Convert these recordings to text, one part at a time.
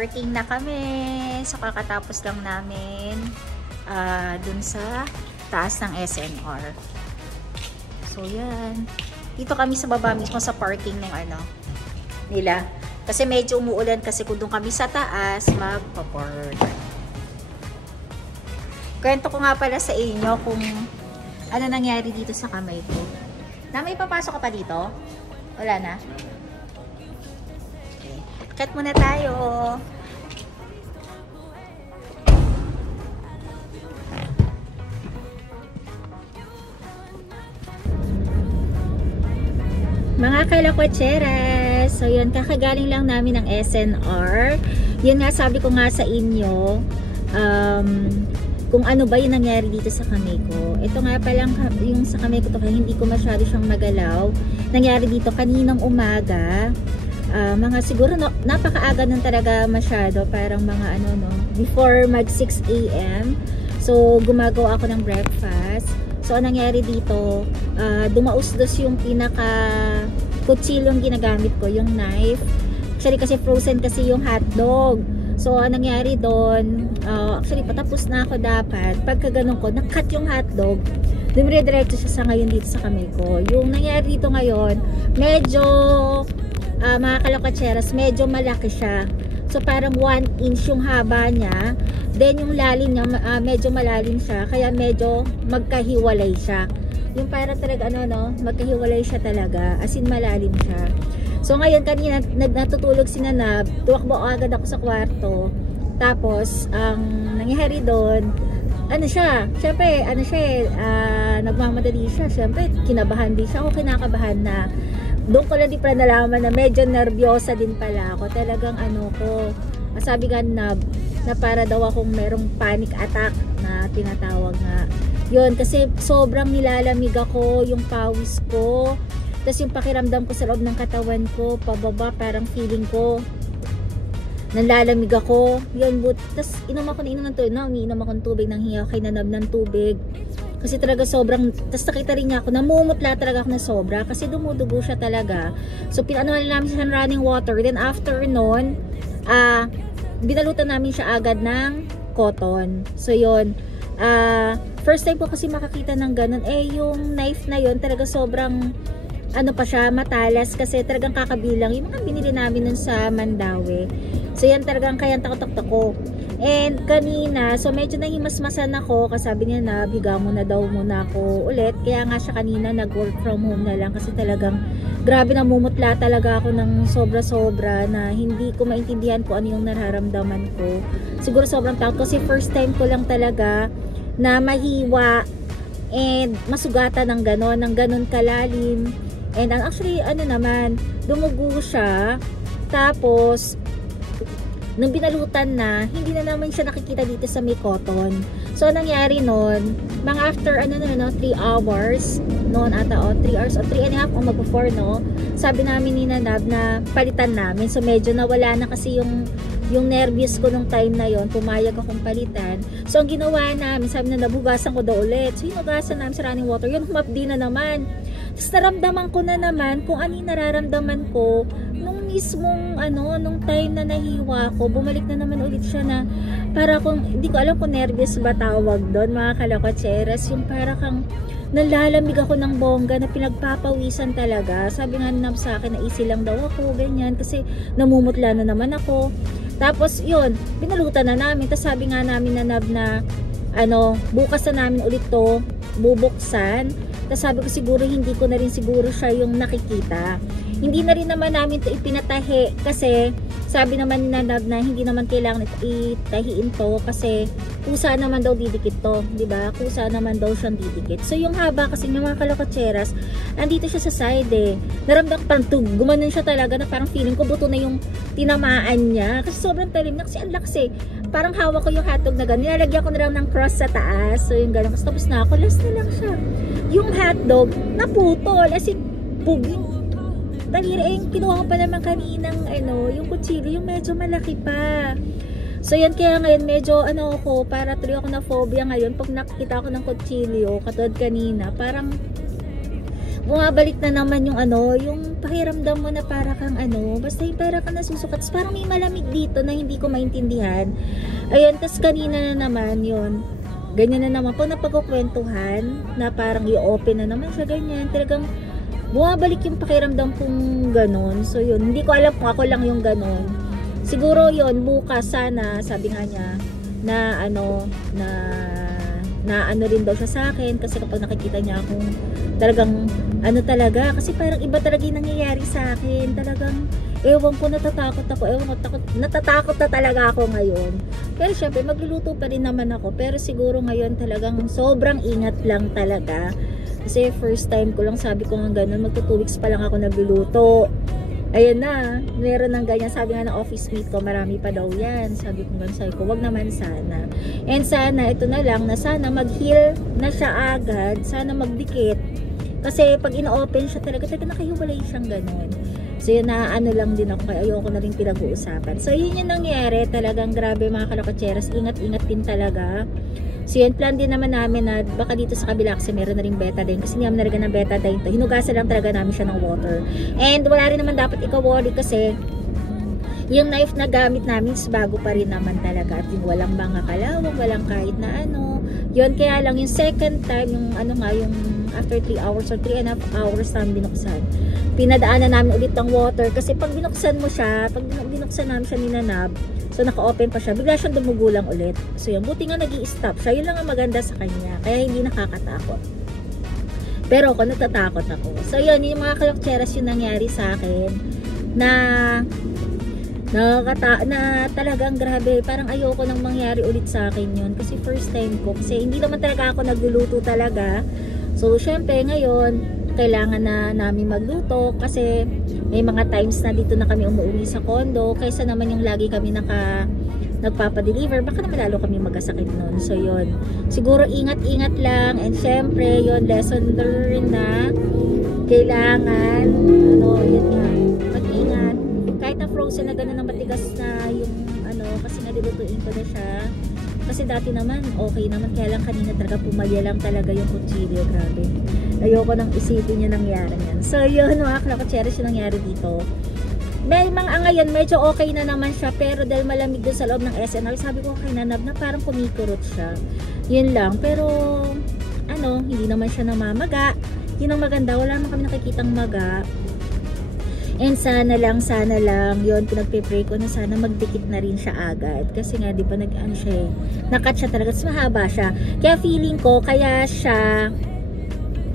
Working na kami. So, kakatapos lang namin dun sa taas ng SNR. So, yan. Dito kami sa baba mismo sa parking ng nila. Kasi medyo umuulan kasi kung doon kami sa taas, magpa-park. Kwento ko nga pala sa inyo kung ano nangyari dito sa kamay ko. Na may papasok ka pa dito? Wala na? Okay. Cut muna tayo. Mga kalakwacheras, so yun, kakagaling lang namin ng SNR. Yun nga, sabi ko nga sa inyo, kung ano ba yung nangyari dito sa kamay ko. Ito nga palang yung sa kamay ko to, kaya hindi ko masyado siyang magalaw. Nangyari dito kaninang umaga, mga siguro napakaaga nun talaga masyado, parang mga before mag 6 AM. So, gumagawa ako ng breakfast. So, anong nangyari dito, dumausdos yung kutsilong ginagamit ko, yung knife. Actually, kasi frozen kasi yung hotdog. So, anong nangyari doon, actually, patapos na ako dapat. Pagka ganun ko, nakat yung hotdog. Dumire-diretso siya sa ngayon dito sa kamay ko. Yung nangyari dito ngayon, medyo, mga kalakatseras, medyo malaki siya. So, parang 1 inch yung haba niya. Then, yung lalim niya, medyo malalim siya. Kaya, medyo magkahiwalay siya. Yung parang talaga, magkahiwalay siya talaga. As in, malalim siya. So, ngayon, kanina, natutulog si Nanab. Tuwakbo agad ako sa kwarto. Tapos, ang nangyari doon, ano siya, syempre, ano siya nagmamadali siya, syempre, kinabahan din siya, ako kinakabahan na, doon ko lang di pala nalaman na medyo nervyosa din pala ako, talagang ano ko, sabi nga na para daw akong merong panic attack na tinatawag nga, yun, kasi sobrang nilalamig ako, yung pawis ko, tapos yung pakiramdam ko sa loob ng katawan ko, pababa, parang feeling ko, nanlalamig ako, yun, tapos inom ako ng tubig, umiinom akong tubig, nang hinga kay nanab ng tubig, kasi talaga sobrang, tapos nakita rin niya ako, namumutla talaga ako na sobra, kasi dumudugo siya talaga, so pinanoan namin siya ng running water, then after nun, binalutan namin siya agad ng cotton, so yun, first time ko kasi makakita ng ganun, yung knife na yun, talaga sobrang, ano pa siya, matalas, kasi talagang kakabilang, yung mga binili namin nun sa Mandawi, so yan talagang kaya takot-takot ko. And kanina, so medyo nahimasmasan ako, kasi sabi niya na, biga mo na daw muna ako ulit, kaya nga siya kanina nag-work from home na lang, kasi talagang, grabe namumutla talaga ako ng sobra-sobra, na hindi ko maintindihan kung ano yung nararamdaman ko. Siguro sobrang takot, kasi first time ko lang talaga, na mahiwa, and masugatan ng ganon kalalim, and actually, ano naman, dumugo siya, tapos, nung binalutan na, hindi na naman siya nakikita dito sa may cotton. So, nangyari nun, mga after, 3 hours, noon ata, 3 hours, o 3 and a half, o mag-4, no? Sabi namin ni Nanab na palitan namin. So, medyo nawala na kasi yung nervous ko nung time na yon, pumayag akong palitan. So, ang ginawa namin, sabi na nabugasan ko daw ulit. So, hinugasan namin sa running water, yun, humapdi na naman. Tapos, naramdaman ko na naman kung ano yung nararamdaman ko nung mismong, nung time na nahiwa ko, bumalik na naman ulit siya na, para kung, hindi ko alam kung nervous ba tawag doon, mga kalakatseras, yung para kang, nalalamig ako ng bongga na pinagpapawisan talaga. Sabi nga nab sa akin na easy lang daw ako, ganyan, kasi namumutla na naman ako. Tapos yun, binalutan na namin. Tapos sabi nga namin na Nab na bukas na namin ulit to bubuksan. Tapos sabi ko siguro hindi ko na rin siguro siya yung nakikita. Hindi na rin naman namin to ipinatahi kasi sabi naman ni Nab na hindi naman kailangan itahiin to kasi kusa naman daw didikit to, di ba? Kusa naman daw siyang didikit. So yung haba kasi ng mga kalakatseras, andito siya sa side eh. Naramdam ko parang gumanon siya talaga na parang feeling ko buto na yung tinamaan niya kasi sobrang talim na kasi ang lakas eh. Parang hawak ko yung hotdog na gano'n. Nilalagyan ko na lang ng cross sa taas. So yung gano'n. Tapos na ako. Last na lang siya. Yung hotdog naputol. As in, puging daliri yung kinuha ko pa naman kaninang yung kutsilyo, yung medyo malaki pa. So yan, kaya ngayon medyo ako, para tuloy ako na phobia ngayon pag nakikita ko ng kutsilyo, katulad kanina, parang bumabalik na naman yung yung pakiramdam mo na para kang basta yung para kang nasusukat, parang may malamig dito na hindi ko maintindihan. Ayun, tas kanina na naman yun, ganyan na naman, pag napagkukwentuhan na parang i-open na naman siya, ganyan, talagang bumabalik yung pakiramdam kong ganon. So yun, hindi ko alam kung ako lang yung ganon. Siguro yun, bukas sana, sabi nga niya, na na rin daw siya sa akin. Kasi kapag nakikita niya akong talagang, talaga, kasi parang iba talaga yung nangyayari sa akin. Talagang, ewan ko, natatakot ako. Natatakot na talaga ako ngayon. Pero syempre, magluluto pa rin naman ako. Pero siguro ngayon talagang sobrang ingat lang talaga. Kasi first time ko lang, sabi ko nga ganun, magto 2 weeks pa lang ako nagluluto. Ayun na, meron ng ganyan. Sabi nga ng office mate ko, marami pa daw yan. Sabi ko, wag naman sana. And sana, ito na lang, na sana mag-heal na siya agad. Sana magdikit. Kasi pag ina-open siya talaga nakahiwalay siyang ganun. So yun, lang din ako, kaya ayoko na rin pinag-uusapan. So yun yung nangyari, talagang grabe mga kalakatseras, ingat-ingat din talaga. So yun, plan din naman namin na baka dito sa kabila kasi meron na rin betadine. Kasi hindi naman nalagyan ng betadine to. Hinugasan lang talaga namin siya ng water. And wala rin naman dapat ikaw-worry kasi yung knife na gamit namin is bago pa rin naman talaga. At yung walang mga kalawang, walang kahit na Yun, kaya lang yung second time, yung yung after 3 hours or 3 and a half hours namin binuksan. Pinadaanan namin ulit ng water kasi pag binuksan mo siya, pag binuksan namin siya ni Nanab, so naka-open pa siya, bigla siyang dumugulang ulit. So yun, buti nga nag-i-stop siya. Yun lang ang maganda sa kanya. Kaya hindi nakakatakot. Pero ako, natatakot ako. So yun, yung mga kalakatseras yung nangyari sa akin na Na talagang grabe, parang ayoko nang mangyari ulit sa akin yun kasi first time ko, kasi hindi naman talaga ako nagluluto talaga. So syempre ngayon kailangan na namin magluto kasi may mga times na dito na kami umuwi sa condo, kaysa naman yung lagi kami nagpapadeliver, baka naman lalo kami magkasakit nun. So yun, siguro ingat-ingat lang, and syempre yun, lesson learned na kailangan yun nga, mag-ingat kahit na frozen na gano'n na matigas na yung kasi nga dilutuin ko na siya. Kasi dati naman okay naman, kaya lang kanina talaga pumalya lang talaga yung kutsilyo. Grabe, ayoko nang isipin yung nangyari yan. So yun mga kalakotseres, yung nangyari dito. May mga ngayon medyo okay na naman siya, pero dahil malamig dun sa loob ng SNR, sabi ko kay Nanab na parang kumikurot siya, yun lang. Pero hindi naman siya namamaga, yun ang maganda, wala naman kami nakikitang maga. And sana lang yun, pinagpe-pray ko na sana magdikit na rin siya agad. Kasi nga, di ba, nakat siya talaga. Mas mahaba siya. Kaya feeling ko, kaya siya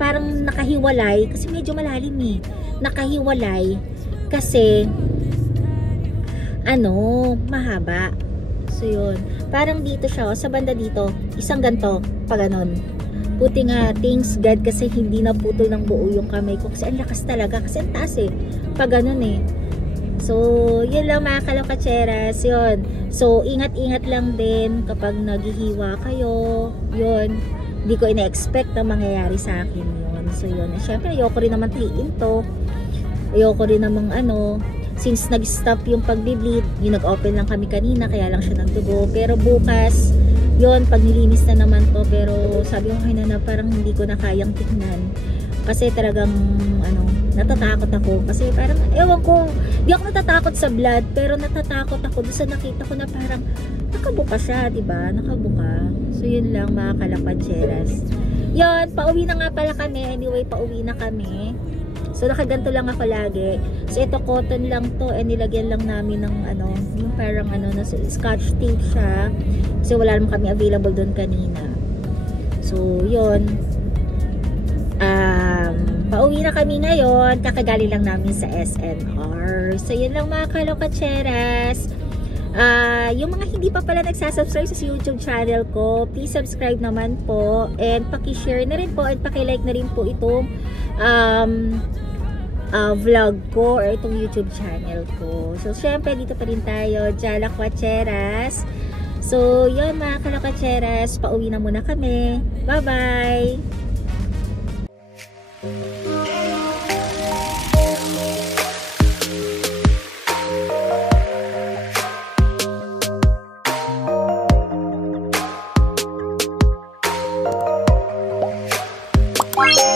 parang nakahiwalay. Kasi medyo malalim eh. Nakahiwalay. Kasi, mahaba. So yun. Parang dito siya, sa banda dito, isang ganto, pa ganon. Buti nga, thanks God, kasi hindi naputol ng buo yung kamay ko. Kasi ang lakas talaga. Kasi ang taas eh. Pag ganun eh. So, yun lang mga kalakotseras. Yun. So, ingat-ingat lang din kapag naghihiwa kayo. Yun. Hindi ko ina-expect na mangyayari sa akin yun. So, yun. Siyempre, ayoko rin naman tiin to. Ayoko rin namang since nag-stop yung pag-bleed, yung nag-open lang kami kanina, kaya lang siya nagdugo. Pero bukas, yun, pag nilinis na naman to. Pero sabi ko kay Nana, parang hindi ko na kayang tignan. Kasi talagang, natatakot ako. Kasi parang, ewan ko, di ako natatakot sa blood, pero natatakot ako doon sa nakita ko na parang, nakabuka siya, diba? Nakabuka. So, yun lang mga kalakotseras. Yun, pauwi na nga pala kami. Anyway, pauwi na kami. So, nakaganto lang ako lagi. So, ito cotton lang to. And nilagyan lang namin ng yung parang scotch tape siya. Kasi wala naman kami available doon kanina. So, yun. Pauwi na kami ngayon. Kakagali lang namin sa SNR. So, yun lang mga kalakotseras. Yung mga hindi pa pala nagsasubscribe sa YouTube channel ko, please subscribe naman po. And paki-share na rin po at paki-like na rin po itong vlog ko or itong YouTube channel ko. So, syempre, dito pa rin tayo, Jalakotseras. So, yun mga kalakotseras, pauwi na muna kami. Bye-bye! Bye.